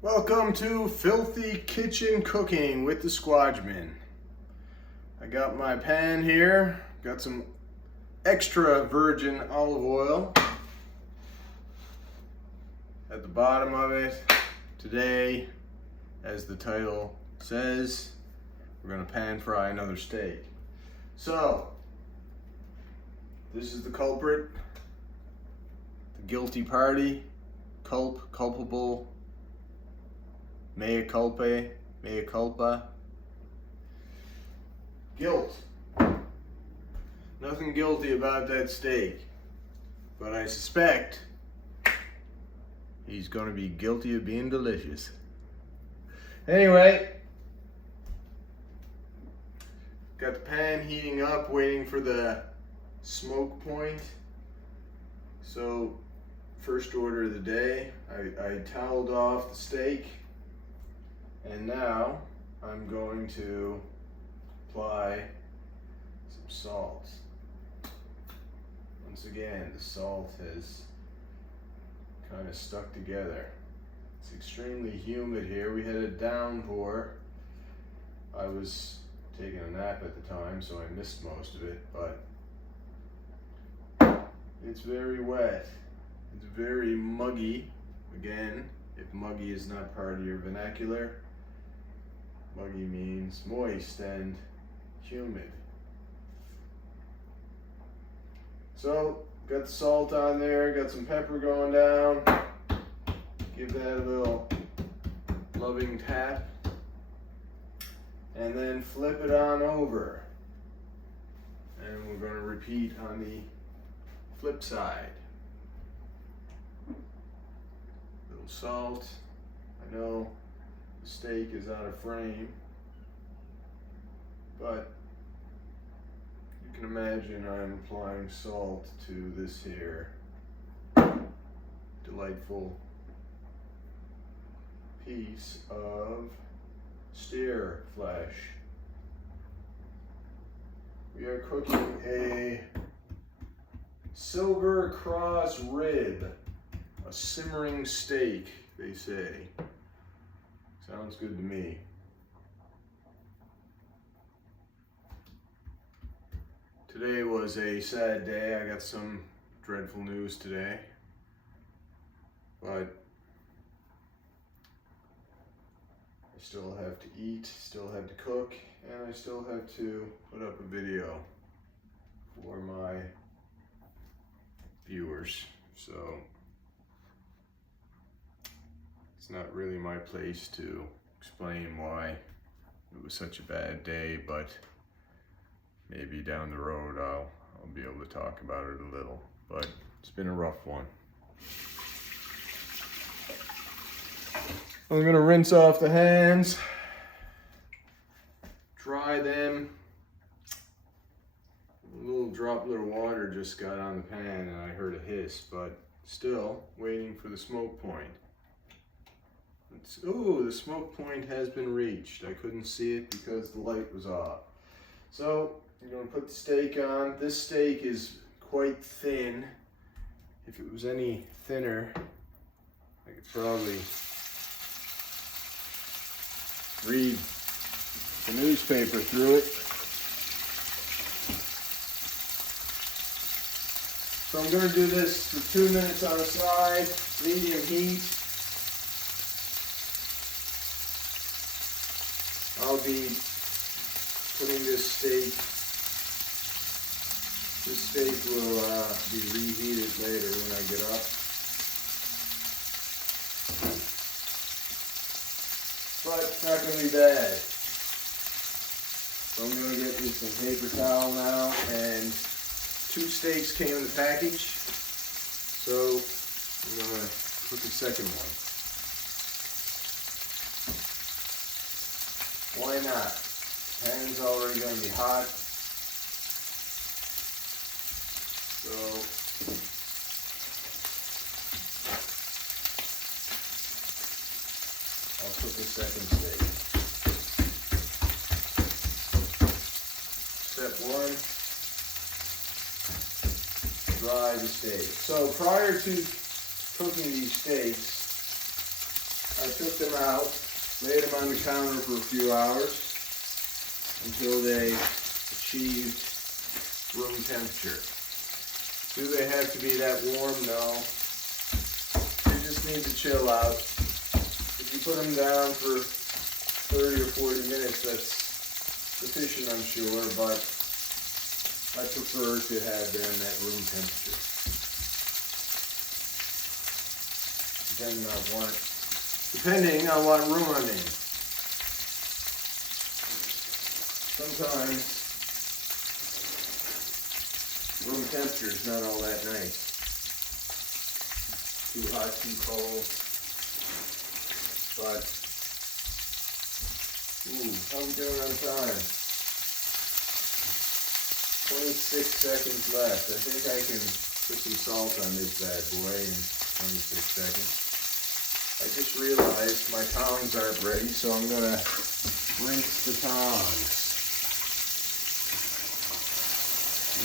Welcome to Filthy Kitchen Cooking with the Squadgeman. I got my pan here, got some extra virgin olive oil at the bottom of it. Today, as the title says, we're going to pan fry another steak. So, this is the culprit, the guilty party, culpable, mea culpa, mea culpa. Guilt. Nothing guilty about that steak, but I suspect he's gonna be guilty of being delicious. Anyway, got the pan heating up, waiting for the smoke point. So, first order of the day, I toweled off the steak. And now I'm going to apply some salt. Once again, the salt has kind of stuck together. It's extremely humid here. We had a downpour. I was taking a nap at the time, so I missed most of it, but it's very wet. It's very muggy. Again, if muggy is not part of your vernacular, muggy means moist and humid. So, got the salt on there, got some pepper going down. Give that a little loving tap. And then flip it on over. And we're going to repeat on the flip side. Little salt. I know the steak is out of frame, but you can imagine I'm applying salt to this here delightful piece of steer flesh. We are cooking a Silver Cross rib, a simmering steak, they say. Sounds good to me. Today was a sad day. I got some dreadful news today, but I still have to eat, still have to cook, and I still have to put up a video for my viewers. So it's not really my place to explain why it was such a bad day, but maybe down the road I'll be able to talk about it a little. But it's been a rough one. I'm gonna rinse off the hands, dry them. A little droplet of water just got on the pan and I heard a hiss, but still waiting for the smoke point. Oh, the smoke point has been reached. I couldn't see it because the light was off. So, I'm going to put the steak on. This steak is quite thin. If it was any thinner, I could probably read the newspaper through it. So I'm going to do this for 2 minutes on the side, medium heat. I'll be putting this steak will be reheated later when I get up. But it's not going to be bad. So I'm going to get me some paper towel now, and 2 steaks came in the package. So I'm going to cook the second one. Why not? Pan's already going to be hot. So I'll cook the second steak. Step 1, dry the steak. So prior to cooking these steaks, I took them out, laid them on the counter for a few hours until they achieved room temperature. Do they have to be that warm? No. They just need to chill out. If you put them down for 30 or 40 minutes, that's sufficient, I'm sure, but I prefer to have them at room temperature. Depending on what room I'm in. Sometimes room temperature is not all that nice. Too hot, too cold. But, how we doing on time? 26 seconds left. I think I can put some salt on this bad boy in 26 seconds. I just realized my tongs aren't ready, so I'm going to rinse the tongs.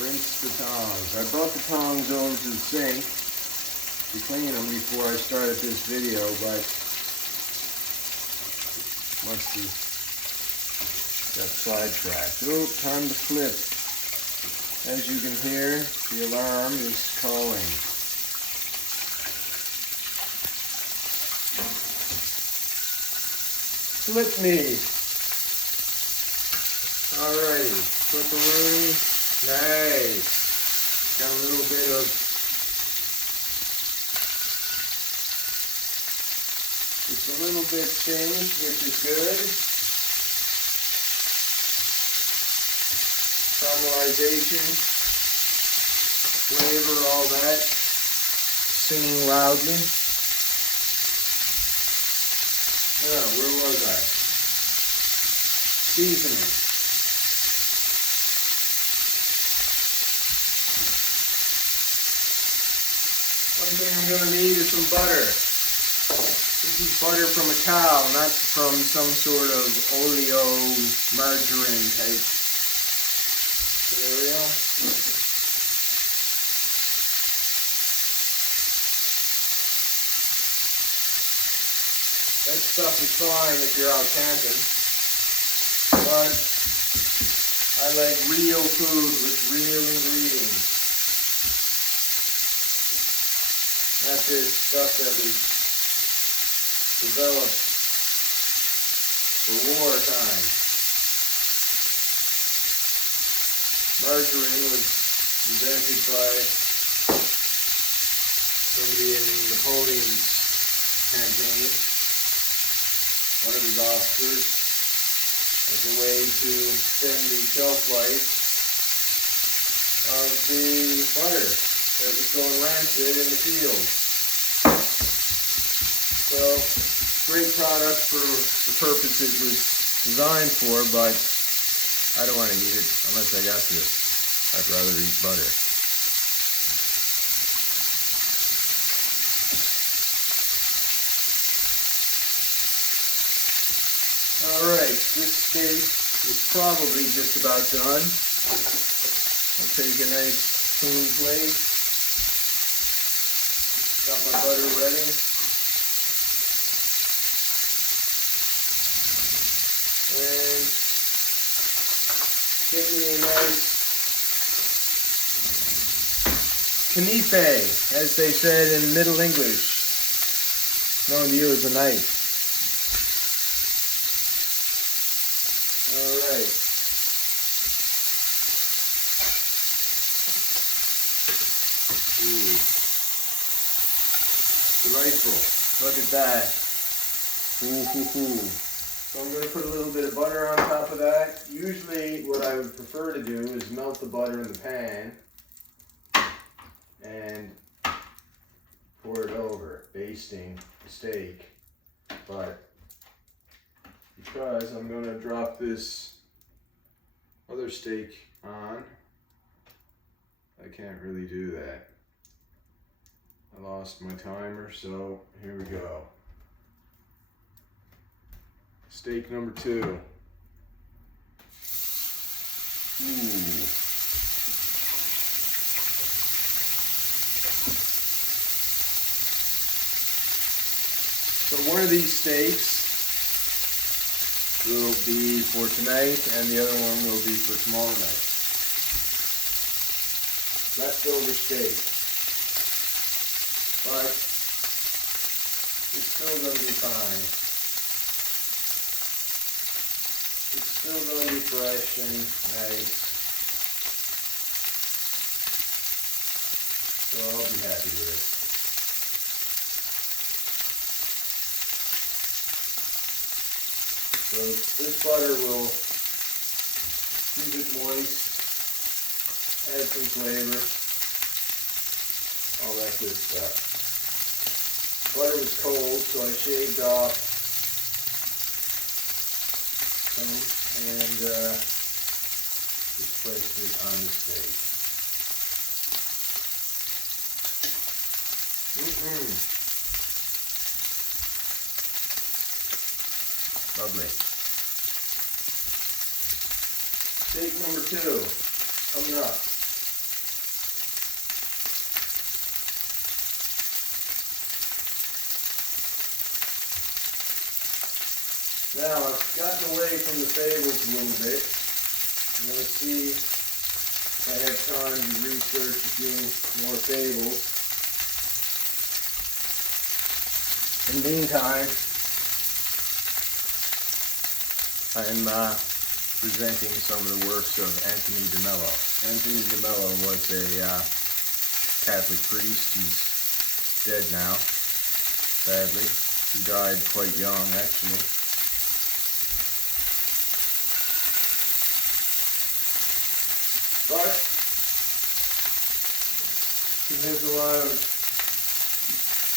Rinse the tongs. I brought the tongs over to the sink to clean them before I started this video, but must have got sidetracked. Oh, time to flip. As you can hear, the alarm is calling. Flip me. Alrighty, flipperoonie. Nice. Got a little bit of just a little bit singed, which is good. Caramelization, flavor, all that. Singing loudly. Where was I? Seasoning. One thing I'm going to need is some butter. This is butter from a cow, not from some sort of oleo margarine type scenario. That stuff is fine if you're out camping, but I like real food with real ingredients. Not this stuff that was developed for wartime. Margarine was invented by somebody in Napoleon's campaign, one of his officers, as a way to extend the shelf life of the butter that was going rancid in the field. So, great product for the purpose it was designed for, but I don't want to eat it unless I got to. I'd rather eat butter. Alright, this steak is probably just about done. I'll take a nice clean plate. Got my butter ready. And get me a nice knife, as they said in Middle English, known to you as a knife. Alright. Ooh. Delightful. Look at that. Ooh, hoo, hoo. So I'm going to put a little bit of butter on top of that. Usually what I would prefer to do is melt the butter in the pan and pour it over, basting the steak. But because I'm going to drop this other steak on, I can't really do that. I lost my timer, so here we go. Steak number 2. Ooh. So one of these steaks will be for tonight and the other one will be for tomorrow night. Leftover steak. But it's still going to be fine. It's still going to be fresh and nice. So I'll be happy with it. So this butter will keep it moist, add some flavor, all that good stuff. Butter was cold, so I shaved off some and just placed it on the steak. Lovely. Steak number 2, coming up. Now I've gotten away from the fables a little bit. I'm going to see if I have time to research a few more fables. In the meantime, I'm presenting some of the works of Anthony DeMello. Anthony DeMello was a Catholic priest. He's dead now, sadly. He died quite young, actually. But he has a lot of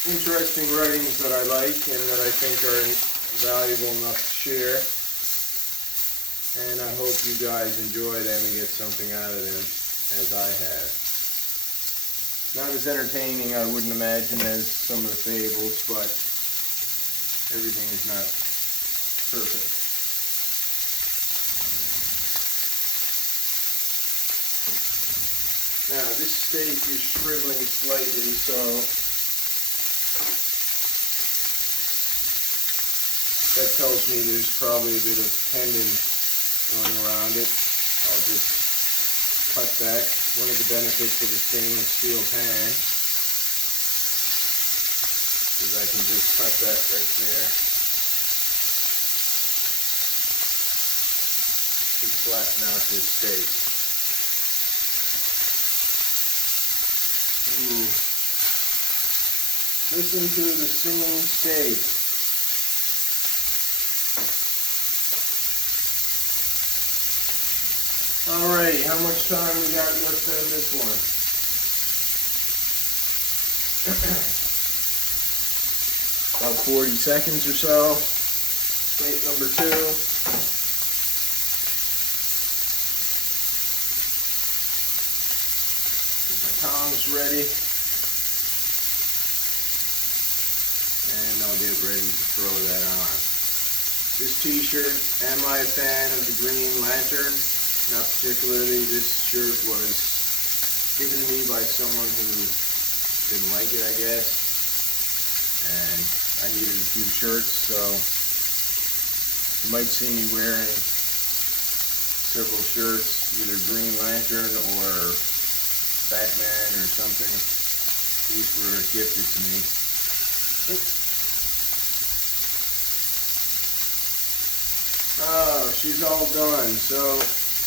interesting writings that I like and that I think are valuable enough to share. And I hope you guys enjoy them and get something out of them, as I have. Not as entertaining, I wouldn't imagine, as some of the fables, but everything is not perfect. Now, this steak is shriveling slightly, so that tells me there's probably a bit of tendon going around it. I'll just cut that. One of the benefits of the stainless steel pan is I can just cut that right there to flatten out this steak. Ooh. Listen to the singing steak. Alrighty, how much time we got left on this one? About 40 seconds or so. Plate number 2. Get my tongs ready. And I'll get ready to throw that on. This t-shirt, am I a fan of the Green Lantern? Not particularly. This shirt was given to me by someone who didn't like it, I guess. And I needed a few shirts, so you might see me wearing several shirts, either Green Lantern or Batman or something. These were gifted to me. Oh, she's all done, so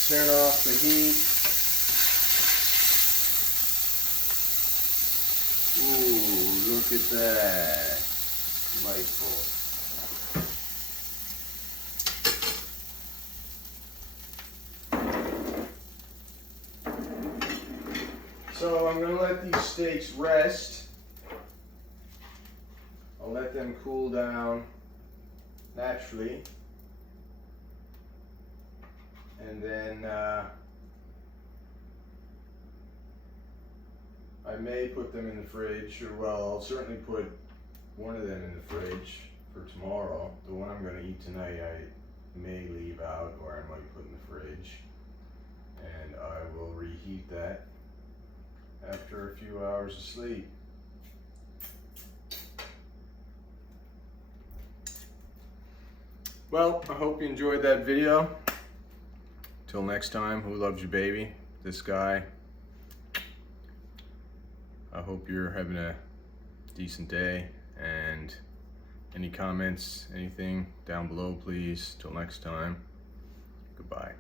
turn off the heat. Ooh, look at that. Delightful. So I'm going to let these steaks rest. I'll let them cool down naturally. And then I may put them in the fridge, or well, I'll certainly put one of them in the fridge for tomorrow. The one I'm going to eat tonight I may leave out, or I might put in the fridge. And I will reheat that after a few hours of sleep. Well, I hope you enjoyed that video. Till next time, who loves you, baby? This guy. I hope you're having a decent day, and any comments, anything down below, please. Till next time, goodbye.